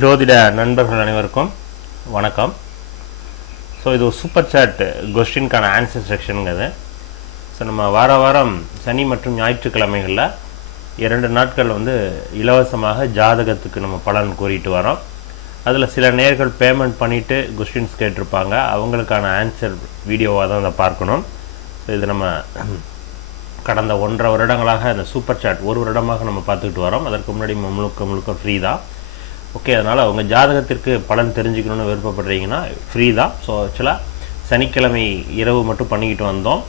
ஜோதிட நண்பர்கள் அனைவருக்கும் வணக்கம். ஸோ இது ஒரு சூப்பர் சாட் கொஸ்டின்கான ஆன்சர் செக்ஷனுங்கிறது. ஸோ நம்ம வாரம் சனி மற்றும் ஞாயிற்றுக்கிழமைகளில் 2 நாட்கள் இலவசமாக ஜாதகத்துக்கு நம்ம பலன் கூறிட்டு வரோம். அதில் சில நேர்கள் பேமெண்ட் பண்ணிவிட்டு கொஸ்டின்ஸ் கேட்டிருப்பாங்க. அவங்களுக்கான ஆன்சர் வீடியோவாக தான் அதை பார்க்கணும். ஸோ இது நம்ம கடந்த 1.5 வருடங்களாக இந்த சூப்பர் சாட் 1 வருடமாக நம்ம பார்த்துக்கிட்டு வரோம். அதற்கு முன்னாடி முழுக்க ஃப்ரீ தான். ஓகே, அதனால் அவங்க ஜாதகத்திற்கு பலன் தெரிஞ்சுக்கணுன்னு விருப்பப்படுறீங்கன்னா ஃப்ரீ தான். ஸோ ஆக்சுவலாக சனிக்கிழமை இரவு மட்டும் பண்ணிக்கிட்டு வந்தோம்.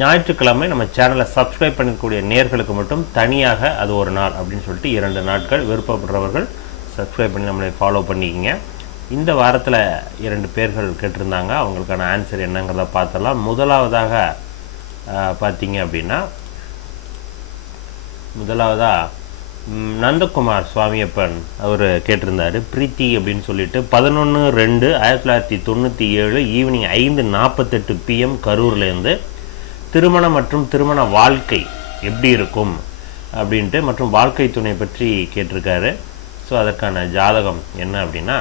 ஞாயிற்றுக்கிழமை நம்ம சேனலை சப்ஸ்கிரைப் பண்ணக்கூடிய நேர்களுக்கு மட்டும் தனியாக அது ஒரு நாள் அப்படின்னு சொல்லிட்டு 2 நாட்கள் விருப்பப்படுறவர்கள் சப்ஸ்கிரைப் பண்ணி நம்மளை ஃபாலோ பண்ணிக்கிங்க. இந்த வாரத்தில் 2 பேர்கள் கேட்டிருந்தாங்க. அவங்களுக்கான ஆன்சர் என்னங்கிறத பார்த்தலாம். முதலாவதாக பார்த்தீங்க அப்படின்னா நந்தகுமார் சுவாமியப்பன் அவர் கேட்டிருந்தார். பிரீத்தி அப்படின்னு சொல்லிட்டு 11/2/1997 ஈவினிங் 5:48 PM கரூர்லேருந்து திருமணம் மற்றும் திருமண வாழ்க்கை எப்படி இருக்கும் அப்படின்ட்டு மற்றும் வாழ்க்கை துணை பற்றி கேட்டிருக்காரு. ஸோ அதற்கான ஜாதகம் என்ன அப்படின்னா,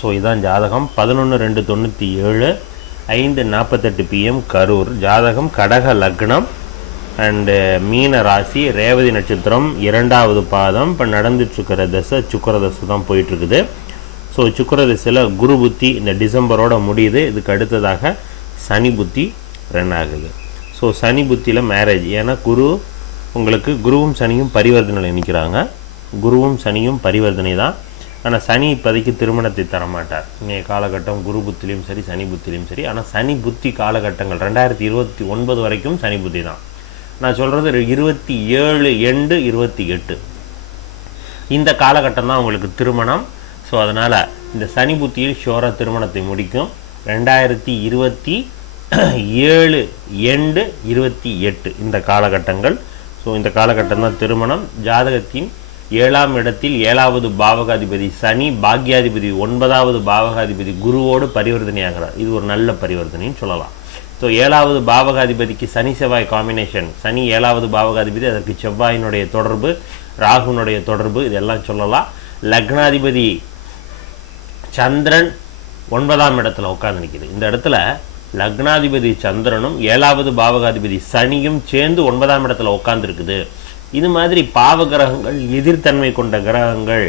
ஸோ இதான் ஜாதகம். 11/2/1997 5:48 PM கரூர். ஜாதகம் கடக லக்னம் அண்டு மீன ராசி, ரேவதி நட்சத்திரம், 2வது பாதம். இப்போ நடந்துட்டுருக்கிற தசை சுக்கர தசை தான் போயிட்டுருக்குது. ஸோ சுக்கர தசையில் குரு புத்தி இந்த டிசம்பரோட முடியுது. இதுக்கு அடுத்ததாக சனி புத்தி ரன் ஆகுது. ஸோ சனி புத்தியில் மேரேஜ், ஏன்னா குருவும் சனியும் பரிவர்த்தனை நிற்கிறாங்க. குருவும் சனியும் பரிவர்த்தனை தான். ஆனால் சனி இப்போதைக்கு திருமணத்தை தரமாட்டார். இன்றைய காலகட்டம் குரு புத்திலையும் சரி சனி புத்திலையும் சரி. ஆனால் சனி புத்தி காலகட்டங்கள் 2029 வரைக்கும் சனி புத்தி தான். நான் சொல்கிறது 27 எண்டு 28 இந்த காலகட்டம் தான் உங்களுக்கு திருமணம். ஸோ அதனால் இந்த சனி புத்தியில் ஷோராக திருமணத்தை முடிக்கும். 2027 எண்டு 28 இந்த காலகட்டங்கள். ஸோ இந்த காலகட்டம் தான் திருமணம். ஜாதகத்தின் 7ஆம் இடத்தில் 7வது பாவகாதிபதி சனி, பாக்யாதிபதி 9வது பாவகாதிபதி குருவோடு பரிவர்த்தனையாகிறார். இது ஒரு நல்ல பரிவர்த்தனைன்னு சொல்லலாம். ஸோ 7வது பாவகாதிபதிக்கு சனி செவ்வாய் காம்பினேஷன். சனி 7வது பாவகாதிபதி, அதற்கு செவ்வாயினுடைய தொடர்பு, ராகுனுடைய தொடர்பு, இதெல்லாம் சொல்லலாம். லக்னாதிபதி சந்திரன் 9ஆம் இடத்துல உட்கார்ந்து நிற்கிது. இந்த இடத்துல லக்னாதிபதி சந்திரனும் 7வது பாவகாதிபதி சனியும் சேர்ந்து 9ஆம் இடத்துல உட்கார்ந்துருக்குது. இது மாதிரி பாவ கிரகங்கள், எதிர்த்தன்மை கொண்ட கிரகங்கள்,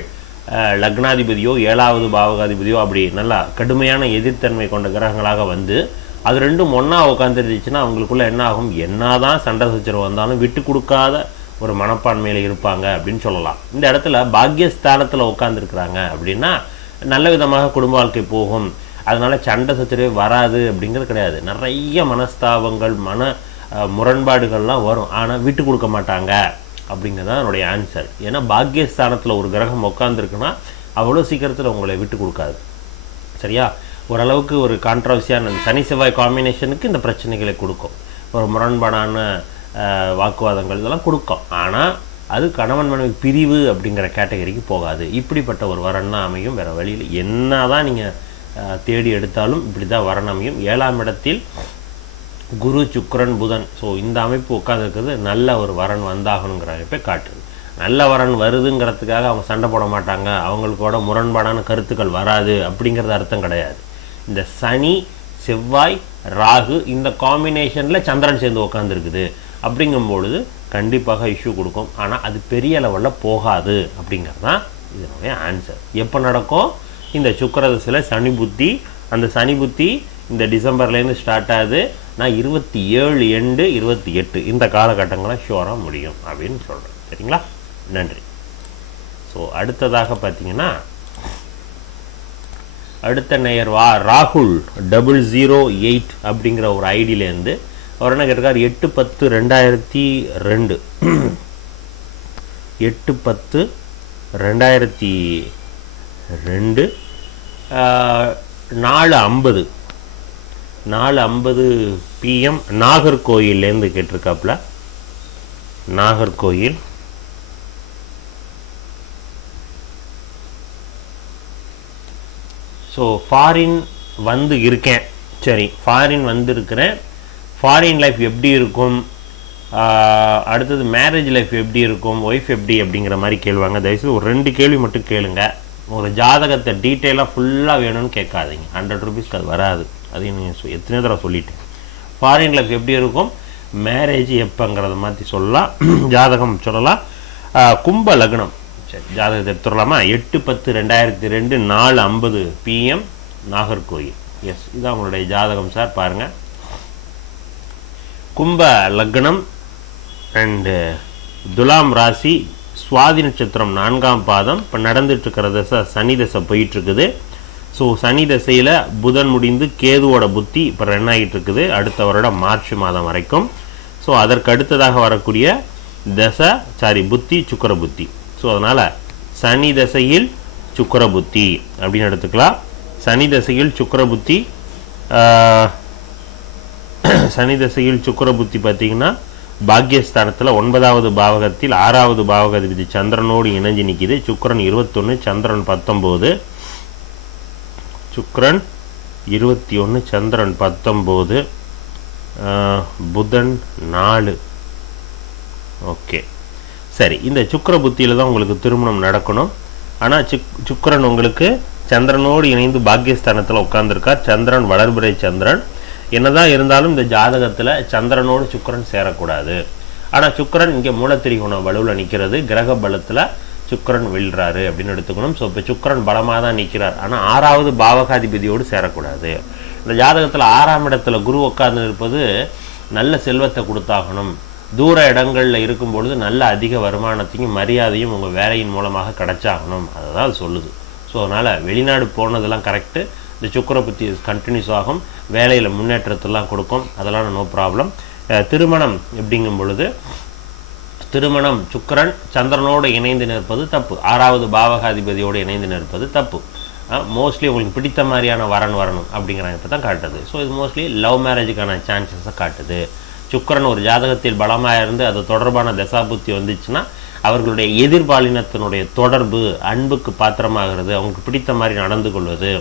லக்னாதிபதியோ 7வது பாவகாதிபதியோ அப்படி நல்லா கடுமையான எதிர்த்தன்மை கொண்ட கிரகங்களாக வந்து அது ரெண்டும் ஒன்றா உட்காந்துருந்துச்சுன்னா அவங்களுக்குள்ள என்ன ஆகும், என்னதான் சண்டை சச்சரவு வந்தாலும் விட்டு கொடுக்காத ஒரு மனப்பான்மையில் இருப்பாங்க அப்படின்னு சொல்லலாம். இந்த இடத்துல பாக்யஸ்தானத்தில் உட்காந்துருக்குறாங்க அப்படின்னா நல்ல விதமாக குடும்ப வாழ்க்கை போகும். அதனால் சண்டை சச்சரவே வராது அப்படிங்கிறது கிடையாது. நிறைய மனஸ்தாபங்கள், மன முரண்பாடுகள்லாம் வரும். ஆனால் விட்டு கொடுக்க மாட்டாங்க அப்படிங்கிறது தான் என்னுடைய ஆன்சர். ஏன்னா பாக்யஸ்தானத்தில் ஒரு கிரகம் உட்காந்துருக்குன்னா அவ்வளோ சீக்கிரத்தில் உங்களை விட்டு கொடுக்காது. சரியா? ஓரளவுக்கு ஒரு கான்ட்ரவர்சியான சனி செவ்வாய் காம்பினேஷனுக்கு இந்த பிரச்சனைகளை கொடுக்கும். ஒரு முரண்பாடான வாக்குவாதங்கள் இதெல்லாம் கொடுக்கும். ஆனால் அது கணவன் மனைவி பிரிவு அப்படிங்கிற கேட்டகரிக்கு போகாது. இப்படிப்பட்ட ஒரு வரன் தான் அமையும். வேறு வழியில் என்ன தான் நீங்கள் தேடி எடுத்தாலும் இப்படி தான் வரன் அமையும். 7ஆம் இடத்தில் குரு சுக்கிரன் புதன். ஸோ இந்த அமைப்பு உட்காந்துருக்கிறது நல்ல ஒரு வரன் வந்தாகணுங்கிற அமைப்பை காட்டுது. நல்ல வரன் வருதுங்கிறதுக்காக அவங்க சண்டை போட மாட்டாங்க, அவங்களுக்கோட முரண்பாடான கருத்துக்கள் வராது அப்படிங்கிறது அர்த்தம் கிடையாது. இந்த சனி செவ்வாய் ராகு இந்த காம்பினேஷனில் சந்திரன் சேர்ந்து உட்காந்துருக்குது. அப்படிங்கும்பொழுது கண்டிப்பாக இஷ்யூ கொடுக்கும். ஆனால் அது பெரிய லெவலில் போகாது அப்படிங்கிறது தான் இதனுடைய ஆன்சர். எப்போ நடக்கும்? இந்த சுக்கிரதசையில் சனி புத்தி. அந்த சனி புத்தி இந்த டிசம்பர்லேருந்து ஸ்டார்ட் ஆகுது. நான் 27 எண்டு 28 இந்த காலகட்டங்களை ஷுவராக முடியும் அப்படின்னு சொல்கிறேன். சரிங்களா? நன்றி. ஸோ அடுத்ததாக பார்த்தீங்கன்னா அடுத்த நேயர் ராகுல் 008 அப்படிங்கிற ஒரு ஐடியிலேருந்து அவர் என்ன கேட்டிருக்கார், 8/10/2002 8/10/2002 4:50 PM நாகர்கோயிலேருந்து கேட்டிருக்காப்புல. நாகர்கோயில். ஸோ ஃபாரின் இருக்கேன். சரி, ஃபாரின் இருக்கிறேன். ஃபாரின் லைஃப் எப்படி இருக்கும், அடுத்தது மேரேஜ் லைஃப் எப்படி இருக்கும், ஒய்ஃப் எப்படி அப்படிங்கிற மாதிரி கேள்வாங்க. தயவுசெய்து ஒரு 2 கேள்வி மட்டும் கேளுங்க. ஒரு ஜாதகத்தை டீட்டெயிலாக ஃபுல்லாக வேணும்னு கேட்காதீங்க. 100 ரூபீஸ்க்கு அது வராது. அது நீங்கள் எத்தனை தடவை சொல்லிட்டேன். ஃபாரின் லைஃப் எப்படி இருக்கும், மேரேஜ் எப்போங்கிறத மாற்றி சொல்லலாம், ஜாதகம் சொல்லலாம். கும்ப லக்னம், சரி ஜாதகத்தை எடுத்துடலாமா? 8/10/2002 4:50 PM நாகர்கோயில். எஸ், இதுதான் உங்களுடைய ஜாதகம் சார். பாருங்கள், கும்ப லக்னம் அண்டு துலாம் ராசி, சுவாதி நட்சத்திரம் 4ஆம் பாதம். இப்போ நடந்துட்டுருக்கிற தசை சனி தசை போயிட்டுருக்குது. ஸோ சனி தசையில் புதன் முடிந்து கேதுவோட புத்தி இப்போ ரன் ஆகிட்டு இருக்குது அடுத்த வருடம் மார்ச் மாதம் வரைக்கும். ஸோ அதற்கு அடுத்ததாக வரக்கூடிய தசை புத்தி சுக்கர புத்தி. ஸோ அதனால் சனி தசையில் சுக்கர புத்தி அப்படின்னு எடுத்துக்கலாம். சனி தசையில் சுக்கர புத்தி, சனி தசையில் சுக்கர புத்தி பார்த்திங்கன்னா பாக்யஸ்தானத்தில் 9வது பாவகத்தில் 6வது பாவகாதிபதி சந்திரனோடு இணைஞ்சு நிற்கிது. சுக்கரன் 21, சந்திரன் 19. சுக்கரன் 21, சந்திரன் 19, புதன் 4. ஓகே சரி, இந்த சுக்கர புத்தியில் தான் உங்களுக்கு திருமணம் நடக்கணும். ஆனால் சுக்கரன் உங்களுக்கு சந்திரனோடு இணைந்து பாக்யஸ்தானத்தில் உட்கார்ந்துருக்கார். சந்திரன் வளர்பிறை சந்திரன். என்னதான் இருந்தாலும் இந்த ஜாதகத்தில் சந்திரனோடு சுக்கரன் சேரக்கூடாது. ஆனால் சுக்கரன் இங்கே மூலத்திரிகோண வலுவில் நிற்கிறது, கிரக பலத்தில் சுக்கரன் விழுறாரு அப்படின்னு எடுத்துக்கணும். ஸோ இப்போ சுக்கரன் பலமாக தான் நிற்கிறார், ஆனால் 6வது பாவகாதிபதியோடு சேரக்கூடாது. இந்த ஜாதகத்தில் 6ஆம் இடத்துல குரு உட்கார்ந்து இருப்பது நல்ல செல்வத்தை கொடுத்தாகணும். தூர இடங்களில் இருக்கும்பொழுது நல்ல அதிக வருமானத்தையும் மரியாதையும் உங்கள் வேலையின் மூலமாக கிடைச்சாகணும். அதை தான் அது சொல்லுது. ஸோ அதனால் வெளிநாடு போனதெல்லாம் கரெக்டு. இந்த சுக்கர புத்தி கண்டினியூஸ் ஆகும், வேலையில் முன்னேற்றத்தெல்லாம் கொடுக்கும், அதெல்லாம் நோ ப்ராப்ளம். திருமணம் எப்படிங்கும் பொழுது திருமணம் சுக்கரன் சந்திரனோடு இணைந்து நிற்பது தப்பு, 6வது பாவகாதிபதியோடு இணைந்து நிற்பது தப்பு. மோஸ்ட்லி உங்களுக்கு பிடித்த மாதிரியான வரணும் அப்படிங்கிற இப்போ தான் காட்டுது. ஸோ இது மோஸ்ட்லி லவ் மேரேஜுக்கான சான்சஸை காட்டுது. சுக்கரன் ஒரு ஜாதகத்தில் பலமாக இருந்து அது தொடர்பான தசாபுத்தி வந்துச்சுன்னா அவர்களுடைய எதிர்பாலினத்தினுடைய தொடர்பு, அன்புக்கு பாத்திரமாகிறது, அவங்களுக்கு பிடித்த மாதிரி நடந்து கொள்வது,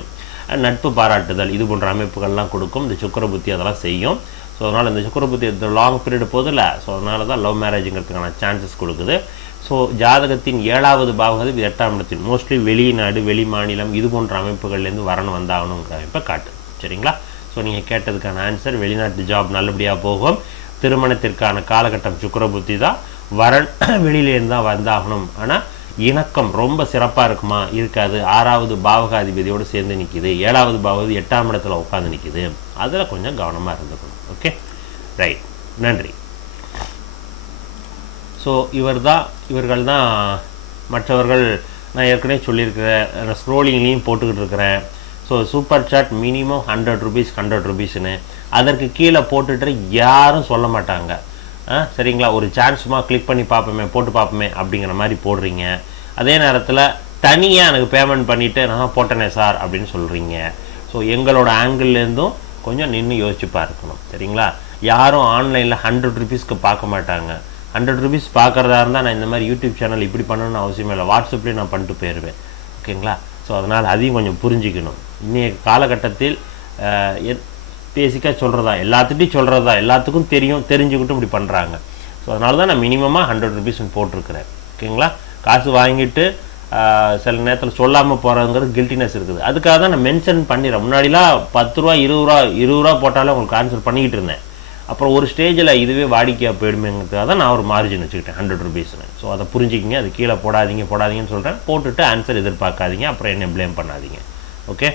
நட்பு பாராட்டுதல், இது போன்ற அமைப்புகள்லாம் கொடுக்கும். இந்த சுக்கர புத்தி அதெல்லாம் செய்யும். ஸோ அதனால் இந்த சுக்கர புத்தி லாங் பீரியட் போதில்ல. ஸோ அதனால தான் லவ் மேரேஜுங்கிறதுக்கான சான்சஸ் கொடுக்குது. ஸோ ஜாதகத்தின் 7வது பாவகாதிபதி 8ஆம் இடத்தில் மோஸ்ட்லி வெளிநாடு, வெளி மாநிலம், இது போன்ற அமைப்புகள்லேருந்து வரணும் வந்தாகணுங்கிற அமைப்பை காட்டு. சரிங்களா? ஸோ நீங்கள் கேட்டதுக்கான ஆன்சர், வெளிநாட்டு ஜாப் நல்லபடியாக போகும். திருமணத்திற்கான காலகட்டம் சுக்கர புத்தி தான். வரன் வெளியிலேருந்து தான் வந்தாகணும். ஆனால் இணக்கம் ரொம்ப சிறப்பாக இருக்குமா? இருக்காது. 6வது பாவகாதிபதியோடு சேர்ந்து நிற்கிது, 7வது பாவகாதி 8ஆம் இடத்துல உட்காந்து நிற்கிது. அதில் கொஞ்சம் கவனமாக இருந்துக்கணும். ஓகே ரைட், நன்றி. ஸோ இவர்கள் தான் மற்றவர்கள். நான் ஏற்கனவே சொல்லியிருக்கிறேன், ஸ்க்ரோலிங்லேயும் போட்டுக்கிட்டு இருக்கிறேன். So super chat minimum 100 rupees 100 ரூபீஸ்னு அதற்கு கீழே போட்டுட்டு யாரும் சொல்ல மாட்டாங்க. சரிங்களா? ஒரு சான்ஸுமா கிளிக் பண்ணி பார்ப்போமே, போட்டு பார்ப்போமே அப்படிங்கிற மாதிரி போடுறீங்க. அதே நேரத்தில் தனியாக எனக்கு பேமெண்ட் பண்ணிவிட்டு நான் போட்டேனே சார் அப்படின்னு சொல்கிறீங்க. ஸோ எங்களோட ஆங்கிள்லேருந்தும் கொஞ்சம் நின்று யோசிச்சு பார்க்கணும். சரிங்களா? யாரும் ஆன்லைனில் 100 ரூபீஸ்க்கு பார்க்க மாட்டாங்க. 100 ரூபீஸ் பார்க்குறதா இருந்தால் நான் இந்த மாதிரி யூடியூப் சேனல் இப்படி பண்ணணும்னு அவசியமே இல்லை, வாட்ஸ்அப்லேயே நான் பண்ணிட்டு போயிடுவேன். ஓகேங்களா? ஸோ அதனால் அதையும் கொஞ்சம் புரிஞ்சுக்கணும். இன்றைய காலகட்டத்தில் பேசிக்காக சொல்கிறதா, எல்லாத்துட்டையும் சொல்கிறதா, எல்லாத்துக்கும் தெரிஞ்சுக்கிட்டும் இப்படி பண்ணுறாங்க. ஸோ அதனால தான் நான் மினிமமாக 100 ரூபீஸ்ன்னு போட்டிருக்கிறேன். ஓகேங்களா? காசு வாங்கிட்டு சில நேரத்தில் சொல்லாமல் போகிறதுங்கிறது கில்ட்டினஸ் இருக்குது. அதுக்காக தான் நான் மென்ஷன் பண்ணிடுறேன். முன்னாடிலாம் 10 ரூபா 20 ரூபா போட்டாலே உங்களுக்கு ஆன்சர் பண்ணிக்கிட்டு இருந்தேன். அப்புறம் ஒரு ஸ்டேஜில் இதுவே வாடிக்கையாக போயிடுமேங்கிறதுக்காக தான் நான் ஒரு மார்ஜின் வச்சுக்கிட்டேன் 100 ரூபீஸ்னு. ஸோ அதை புரிஞ்சுக்கிங்க. அது கீழே போடாதீங்கன்னு சொல்கிறேன். போட்டுட்டு ஆன்சர் எதிர்பார்க்காதீங்க, அப்புறம் என்ன ப்ளேம் பண்ணாதீங்க. ஓகே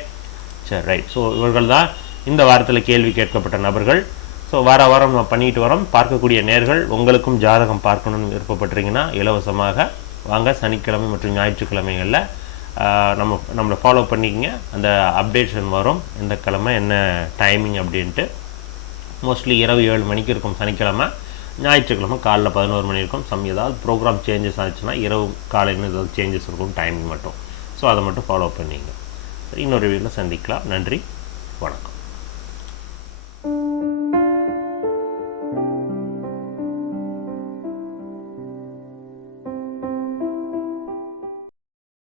சரி ரைட். ஸோ இவர்கள் தான் இந்த வாரத்தில் கேள்வி கேட்கப்பட்ட நபர்கள். ஸோ வாரம் நம்ம பண்ணிட்டு வரோம். பார்க்கக்கூடிய நேர்கள் உங்களுக்கும் ஜாதகம் பார்க்கணும்னு விருப்பப்பட்டீங்கன்னா இலவசமாக வாங்க. சனிக்கிழமை மற்றும் ஞாயிற்றுக்கிழமைகளில் நம்மளை ஃபாலோ பண்ணிக்கங்க. அந்த அப்டேஷன் வரும், எந்த கிழமை என்ன டைமிங் அப்படின்ட்டு. மோஸ்ட்லி இரவு 7 மணிக்கு இருக்கும் சனிக்கிழமை. ஞாயிற்றுக்கிழமை காலைல 11 மணி இருக்கும். ஏதாவது ப்ரோக்ராம் சேஞ்சஸ் ஆச்சுன்னா இரவு காலையில் ஏதாவது சேஞ்சஸ் இருக்கும் டைமிங் மட்டும். ஸோ அதை மட்டும் ஃபாலோ பண்ணிங்க. இன்னொரு வீடியோவில் சந்திக்கலாம். நன்றி, வணக்கம்.